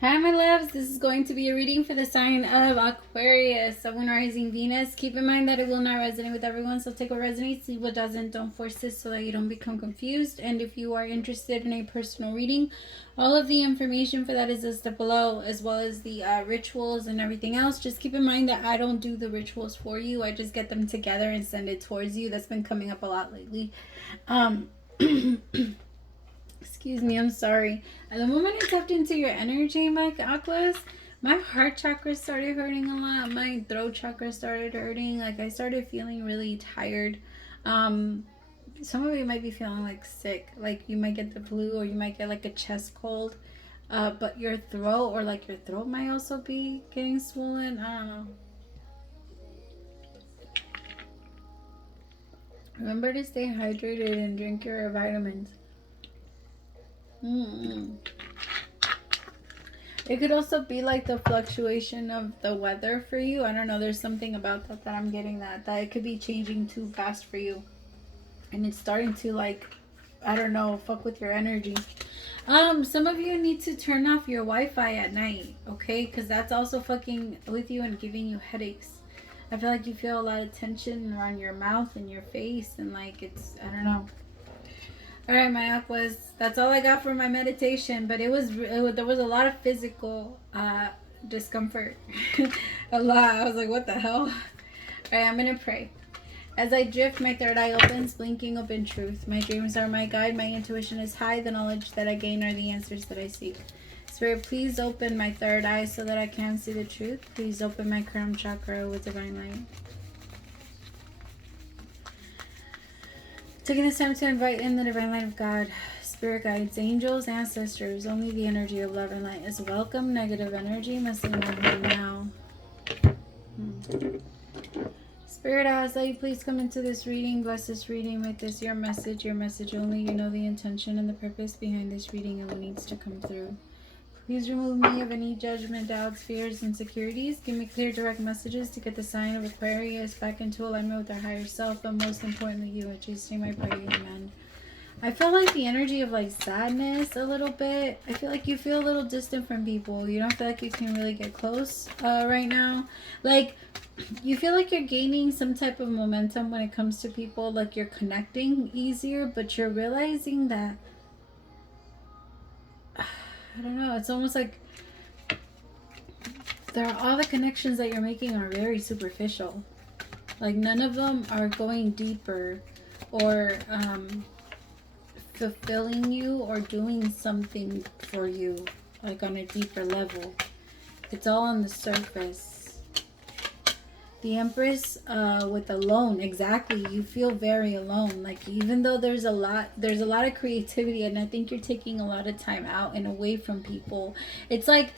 Hi, my loves. This is going to be a reading for the sign of Aquarius, Sun, Moon, Rising, Venus. Keep in mind that it will not resonate with everyone, so take what resonates, leave what doesn't. Don't force this so that you don't become confused. And if you are interested in a personal reading, all of the information for that is listed below, as well as the rituals and everything else. Just keep in mind that I don't do the rituals for you. I just get them together and send it towards you. That's been coming up a lot lately. Excuse me, I'm sorry. And the moment I tapped into your energy, my Aquas, my heart chakra started hurting a lot. My throat chakra started hurting. Like, I started feeling really tired. Some of you might be feeling like sick. Like, you might get the flu or you might get like a chest cold. But your throat or like your throat might also be getting swollen. I don't know. Remember to stay hydrated and drink your vitamins. It could also be like the fluctuation of the weather for you. I don't know. There's something about that I'm getting that it could be changing too fast for you. And it's starting to, like, I don't know, fuck with your energy. Some of you need to turn off your Wi-Fi at night, okay? Because that's also fucking with you and giving you headaches. I feel like you feel a lot of tension around your mouth and your face, and like it's, I don't know. All right, my Aquas. That's all I got for my meditation, but there was a lot of physical discomfort. A lot. I was like, what the hell? All right, I'm gonna pray. As I drift, my third eye opens, blinking open truth. My dreams are my guide. My intuition is high. The knowledge that I gain are the answers that I seek. Spirit, please open my third eye so that I can see the truth. Please open my crown chakra with divine light. Taking this time to invite in the divine light of God, spirit guides, angels, ancestors. Only the energy of love and light is welcome. Negative energy must leave my home now. Spirit, I ask that you please come into this reading. Bless this reading. Make this your message only. You know the intention and the purpose behind this reading and what needs to come through. Please remove me of any judgment, doubts, fears, insecurities. Give me clear, direct messages to get the sign of Aquarius back into alignment with our higher self, but most importantly, you. In Jesus' name I pray, amen. I feel like the energy of like sadness a little bit. I feel like you feel a little distant from people. You don't feel like you can really get close right now. Like, you feel like you're gaining some type of momentum when it comes to people. Like, you're connecting easier, but you're realizing that, I don't know, it's almost like all the connections that you're making are very superficial. Like, none of them are going deeper or fulfilling you or doing something for you, like on a deeper level. It's all on the surface. The Empress with alone, exactly. You feel very alone. Like, even though there's a lot of creativity, and I think you're taking a lot of time out and away from people. It's like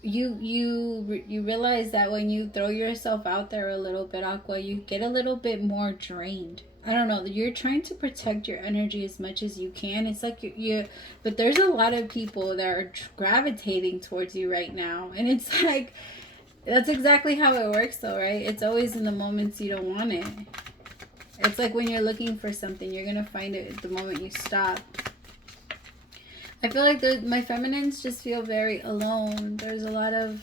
you realize that when you throw yourself out there a little bit, Aqua, you get a little bit more drained. I don't know. You're trying to protect your energy as much as you can. It's like but there's a lot of people that are gravitating towards you right now, and it's like, that's exactly how it works though, right? It's always in the moments you don't want it. It's like when you're looking for something, you're gonna find it at the moment you stop. I feel like my feminines just feel very alone. There's a lot of,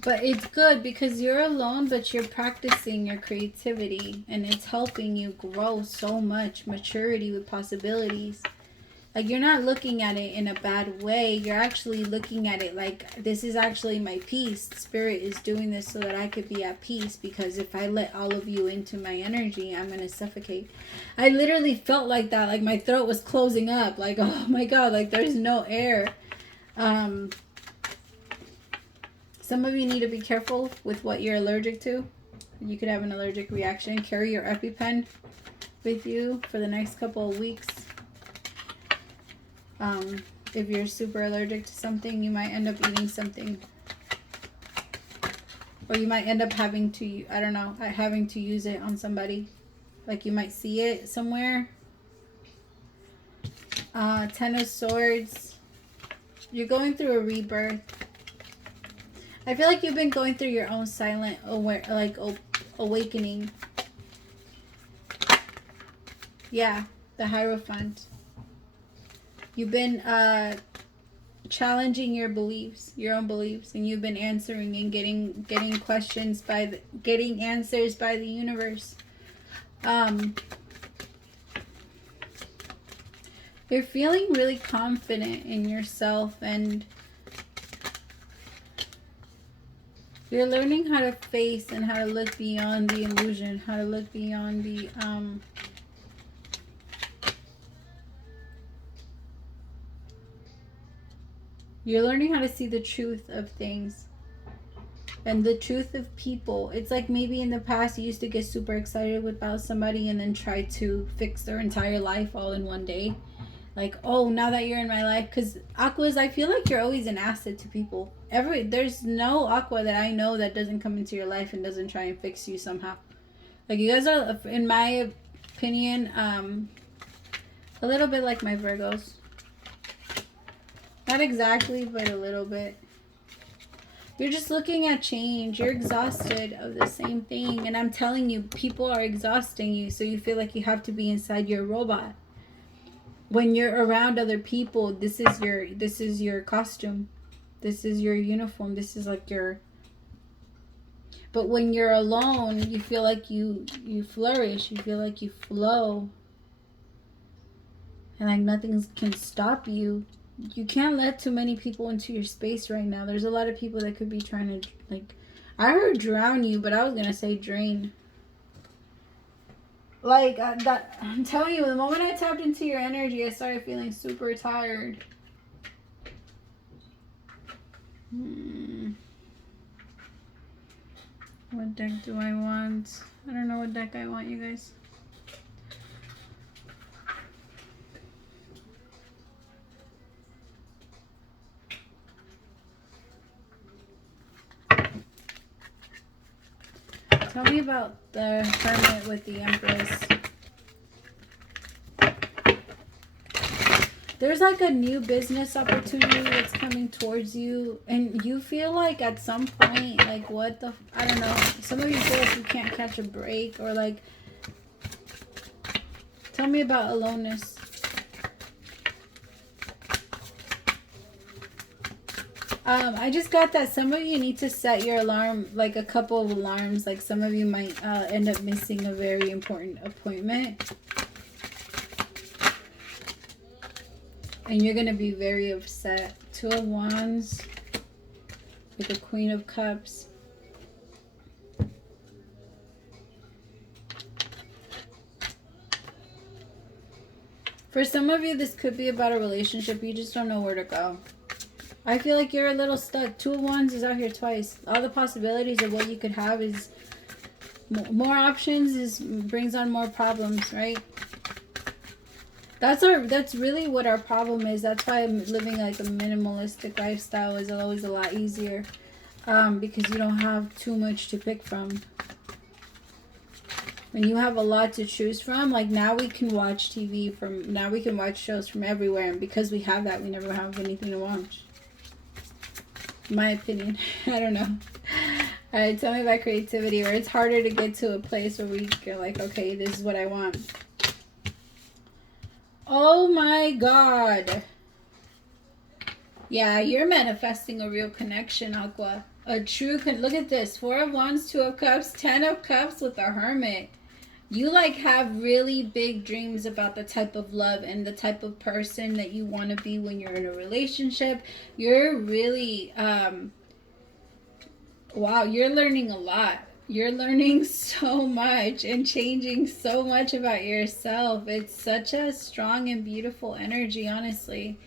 but it's good because you're alone, but you're practicing your creativity and it's helping you grow so much. Maturity with possibilities. Like, you're not looking at it in a bad way. You're actually looking at it like, this is actually my peace. Spirit is doing this so that I could be at peace, because if I let all of you into my energy, I'm going to suffocate. I literally felt like that. Like, my throat was closing up. Like, oh my God, like there's no air. Some of you need to be careful with what you're allergic to. You could have an allergic reaction. Carry your EpiPen with you for the next couple of weeks. If you're super allergic to something, you might end up eating something. Or you might end up having to, I don't know, having to use it on somebody. Like, you might see it somewhere. Ten of Swords. You're going through a rebirth. I feel like you've been going through your own silent awakening. Yeah, the Hierophant. You've been challenging your beliefs, your own beliefs, and you've been answering and getting questions by getting answers by the universe. You're feeling really confident in yourself, and you're learning how to face and how to look beyond the illusion, how to look beyond the you're learning how to see the truth of things and the truth of people. It's like maybe in the past you used to get super excited about somebody and then try to fix their entire life all in one day. Like, oh, now that you're in my life. Because Aquas, I feel like you're always an asset to people. There's no Aqua that I know that doesn't come into your life and doesn't try and fix you somehow. Like, you guys are, in my opinion, a little bit like my Virgos. Not exactly, but a little bit. You're just looking at change. You're exhausted of the same thing. And I'm telling you, people are exhausting you. So you feel like you have to be inside your robot. When you're around other people, this is your costume. This is your uniform. This is like your... But when you're alone, you feel like you flourish. You feel like you flow. And like nothing can stop you. You can't let too many people into your space right now. There's a lot of people that could be trying to, like, I heard drown you, but I was gonna say drain. Like, that, I'm telling you, the moment I tapped into your energy, I started feeling super tired. What deck do I want? I don't know what deck I want, you guys. Tell me about the Hermit with the Empress. There's like a new business opportunity that's coming towards you, and you feel like at some point, like, what the, I don't know, some of you feel like you can't catch a break, or like, tell me about aloneness. I just got that some of you need to set your alarm, like a couple of alarms. Like some of you might end up missing a very important appointment. And you're going to be very upset. Two of Wands with the Queen of Cups. For some of you, this could be about a relationship. You just don't know where to go. I feel like you're a little stuck. Two of Wands is out here twice. All the possibilities of what you could have is more options, brings on more problems, right? That's really what our problem is. That's why I'm living like a minimalistic lifestyle is always a lot easier, because you don't have too much to pick from. When you have a lot to choose from, like now we can watch TV now we can watch shows from everywhere, and because we have that, we never have anything to watch. My opinion. I don't know. Alright, tell me about creativity, where it's harder to get to a place where we go like, okay, this is what I want. Oh my God. Yeah, you're manifesting a real connection, Aqua. A true look at this. 4 of Wands, 2 of Cups, 10 of Cups with the Hermit. You like have really big dreams about the type of love and the type of person that you want to be when you're in a relationship. You're really, wow, you're learning a lot. You're learning so much and changing so much about yourself. It's such a strong and beautiful energy, honestly.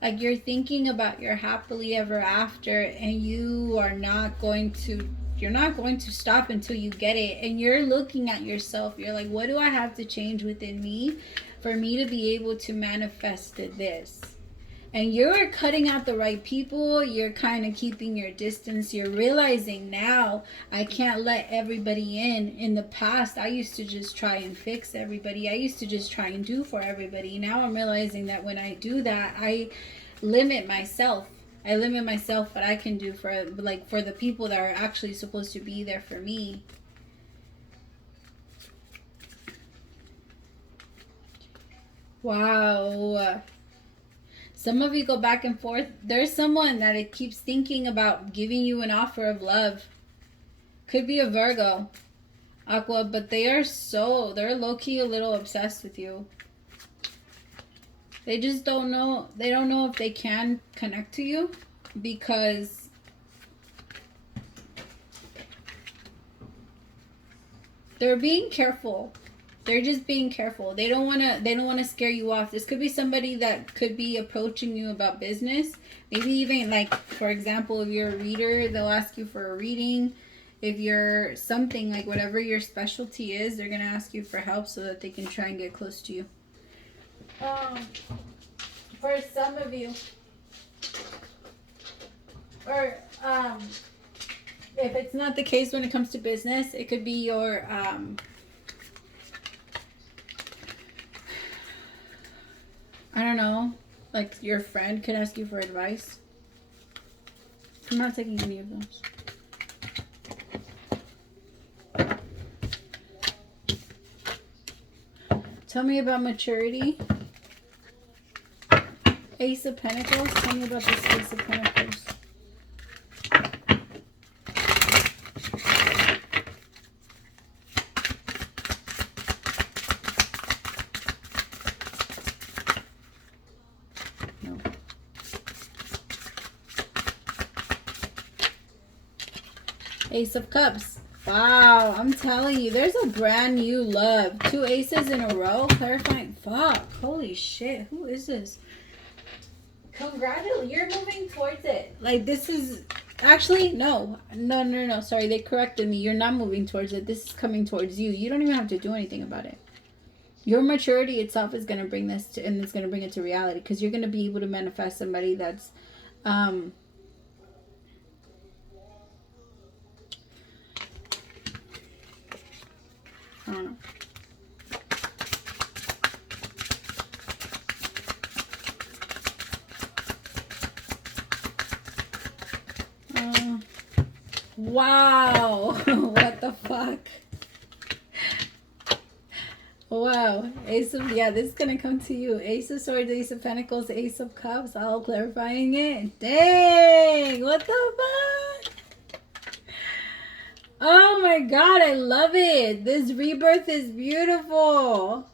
Like you're thinking about your happily ever after, and you are not going to, you're not going to stop until you get it. And you're looking at yourself. You're like, what do I have to change within me for me to be able to manifest this? And you're cutting out the right people. You're kind of keeping your distance. You're realizing now, I can't let everybody in. In the past, I used to just try and fix everybody. I used to just try and do for everybody. Now I'm realizing that when I do that, I limit myself. I limit myself what I can do for the people that are actually supposed to be there for me. Wow. Some of you go back and forth. There's someone that it keeps thinking about giving you an offer of love. Could be a Virgo, Aqua, but they're low-key a little obsessed with you. They just don't know. They don't know if they can connect to you because they're being careful. They're just being careful. They don't want to scare you off. This could be somebody that could be approaching you about business. Maybe even, like, for example, if you're a reader, they'll ask you for a reading. If you're something, like whatever your specialty is, they're going to ask you for help so that they can try and get close to you. For some of you, or if it's not the case when it comes to business, it could be your I don't know, like your friend could ask you for advice. I'm not taking any of those. Tell me about maturity. Ace of Pentacles. Tell me about this Ace of Pentacles. No. Ace of Cups. Wow, I'm telling you, there's a brand new love. 2 aces in a row. Clarifying. Fuck. Holy shit. Who is this? Congratulations. You're moving towards it. Like, this is... Actually, no. No. Sorry, they corrected me. You're not moving towards it. This is coming towards you. You don't even have to do anything about it. Your maturity itself is going to bring this to... And it's going to bring it to reality. Because you're going to be able to manifest somebody that's... I don't know. Wow. What the fuck? Wow. Ace of, yeah, this is going to come to you. Ace of Swords, Ace of Pentacles, Ace of Cups, all clarifying it. Dang. What the fuck? Oh my God, I love it. This rebirth is beautiful.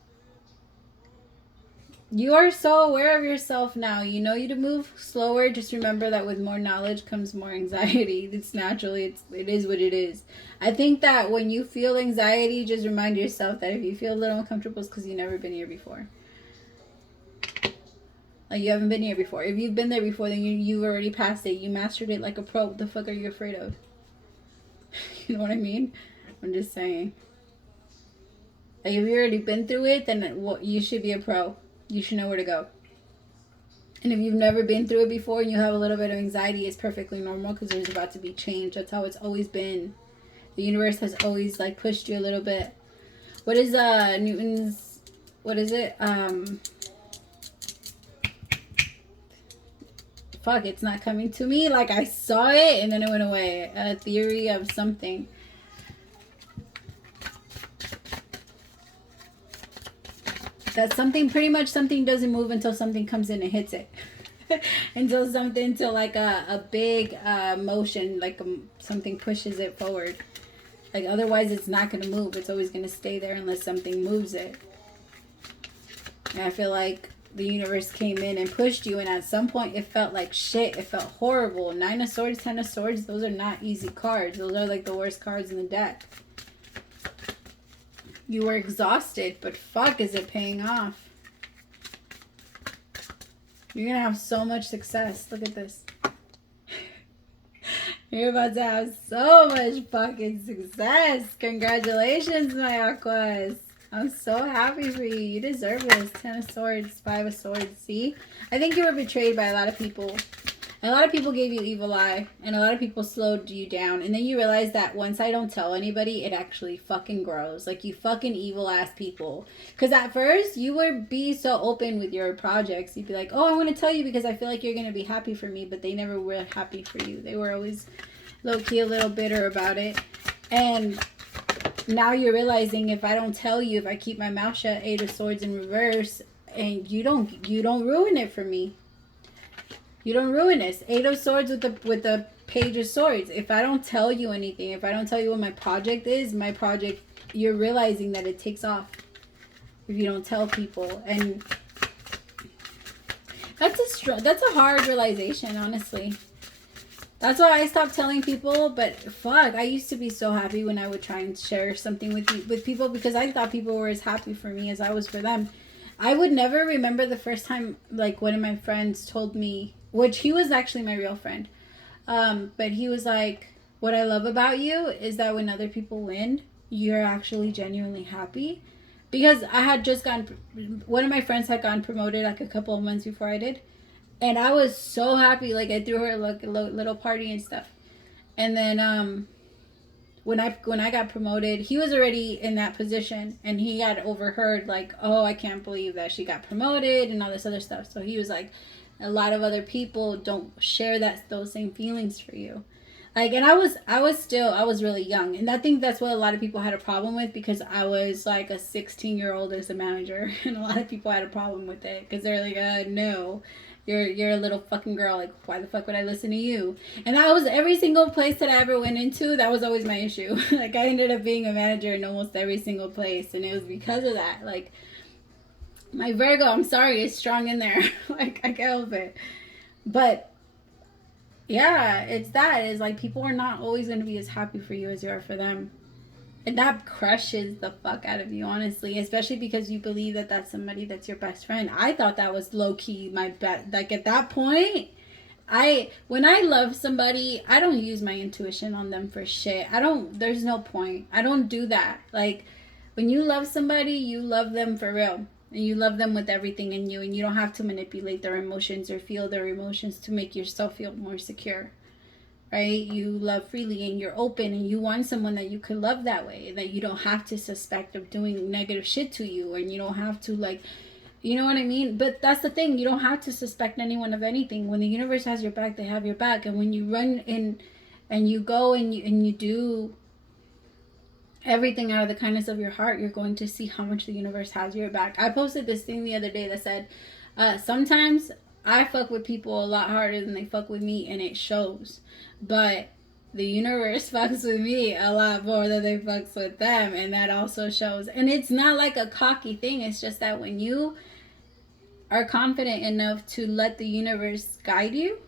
You are so aware of yourself now. You know you to move slower. Just remember that with more knowledge comes more anxiety. It's naturally, it is what it is. I think that when you feel anxiety, just remind yourself that if you feel a little uncomfortable, it's because you've never been here before. Like, you haven't been here before. If you've been there before, then you've already passed it. You mastered it like a pro. What the fuck are you afraid of? You know what I mean? I'm just saying. Like, if you've already been through it, then you should be a pro. You should know where to go. And if you've never been through it before and you have a little bit of anxiety, it's perfectly normal because there's about to be change. That's how it's always been. The universe has always, like, pushed you a little bit. What is Newton's, what is it? Fuck, it's not coming to me. Like, I saw it and then it went away. A theory of something. That something, pretty much something doesn't move until something comes in and hits it. Until like a big motion, like something pushes it forward. Like, otherwise it's not going to move. It's always going to stay there unless something moves it. And I feel like the universe came in and pushed you, and at some point it felt like shit. It felt horrible. 9 of Swords, 10 of Swords, those are not easy cards. Those are like the worst cards in the deck. You were exhausted, but fuck, is it paying off? You're gonna have so much success. Look at this. You're about to have so much fucking success. Congratulations, my Aquas. I'm so happy for you. You deserve this. 10 of Swords, 5 of Swords. See? I think you were betrayed by a lot of people. A lot of people gave you evil eye, and a lot of people slowed you down. And then you realize that once I don't tell anybody, it actually fucking grows. Like, you fucking evil ass people. Because at first, you would be so open with your projects. You'd be like, oh, I want to tell you because I feel like you're going to be happy for me. But they never were happy for you. They were always low-key a little bitter about it. And now you're realizing, if I don't tell you, if I keep my mouth shut, 8 of Swords in reverse, and you don't ruin it for me. You don't ruin this. 8 of Swords with the Page of Swords. If I don't tell you anything, if I don't tell you what my project is, my project, you're realizing that it takes off if you don't tell people. And that's a hard realization, honestly. That's why I stopped telling people. But fuck, I used to be so happy when I would try and share something with people, because I thought people were as happy for me as I was for them. I would never remember the first time, like, one of my friends told me, which he was actually my real friend, but he was like, what I love about you is that when other people win, you're actually genuinely happy. Because I had just one of my friends had gotten promoted like a couple of months before I did. And I was so happy. Like, I threw her like a little party and stuff. And then when I got promoted, he was already in that position. And he had overheard like, oh, I can't believe that she got promoted and all this other stuff. So he was like, a lot of other people don't share those same feelings for you. Like, and I was really young. And I think that's what a lot of people had a problem with, because I was like a 16-year-old as a manager. And a lot of people had a problem with it, because they're like, no, you're a little fucking girl. Like, why the fuck would I listen to you? And that was every single place that I ever went into. That was always my issue. Like, I ended up being a manager in almost every single place. And it was because of that. Like, my Virgo, I'm sorry, is strong in there. Like, I can't help it. But yeah, it's like, people are not always going to be as happy for you as you are for them. And that crushes the fuck out of you, honestly. Especially because you believe that that's somebody that's your best friend. I thought that was low-key my best. Like, at that point, when I love somebody, I don't use my intuition on them for shit. There's no point. I don't do that. Like, when you love somebody, you love them for real. And you love them with everything in you. And you don't have to manipulate their emotions or feel their emotions to make yourself feel more secure. Right? You love freely and you're open. And you want someone that you could love that way. That you don't have to suspect of doing negative shit to you. And you don't have to, like, you know what I mean? But that's the thing. You don't have to suspect anyone of anything. When the universe has your back, they have your back. And when you run in and you go and you do everything out of the kindness of your heart, you're going to see how much the universe has your back. I posted this thing the other day that said, sometimes I fuck with people a lot harder than they fuck with me, and it shows. But the universe fucks with me a lot more than they fucks with them, and that also shows. And it's not like a cocky thing. It's just that when you are confident enough to let the universe guide you,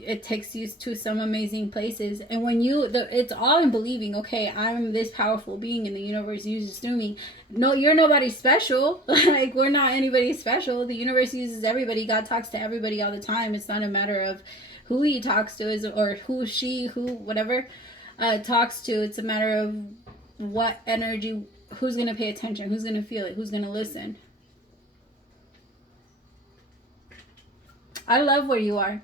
it takes you to some amazing places. And when it's all in believing, okay, I'm this powerful being and the universe uses through me. No, you're nobody special. Like, we're not anybody special. The universe uses everybody. God talks to everybody all the time. It's not a matter of who he talks to or who she, whatever talks to. It's a matter of what energy, who's going to pay attention, who's going to feel it, who's going to listen. I love where you are.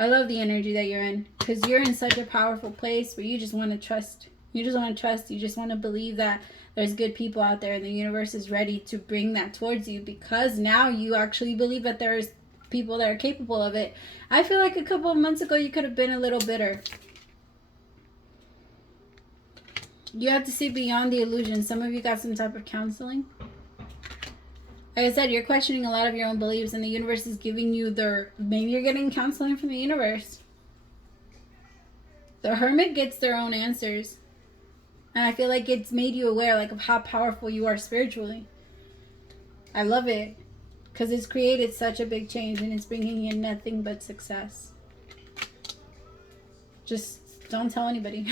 I love the energy that you're in, because you're in such a powerful place where you just want to trust. You just want to trust. You just want to believe that there's good people out there, and the universe is ready to bring that towards you, because now you actually believe that there's people that are capable of it. I feel like a couple of months ago you could have been a little bitter. You have to see beyond the illusion. Some of you got some type of counseling. Like I said, you're questioning a lot of your own beliefs, and the universe is giving you maybe you're getting counseling from the universe. The Hermit gets their own answers. And I feel like it's made you aware, like, of how powerful you are spiritually. I love it. Because it's created such a big change, and it's bringing in nothing but success. Just don't tell anybody.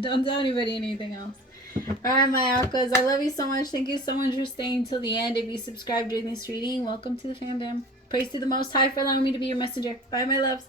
Don't tell anybody anything else. Alright, my Aquas, I love you so much. Thank you so much for staying till the end. If you subscribed during this reading, welcome to the fandom. Praise to the Most High for allowing me to be your messenger. Bye, my loves.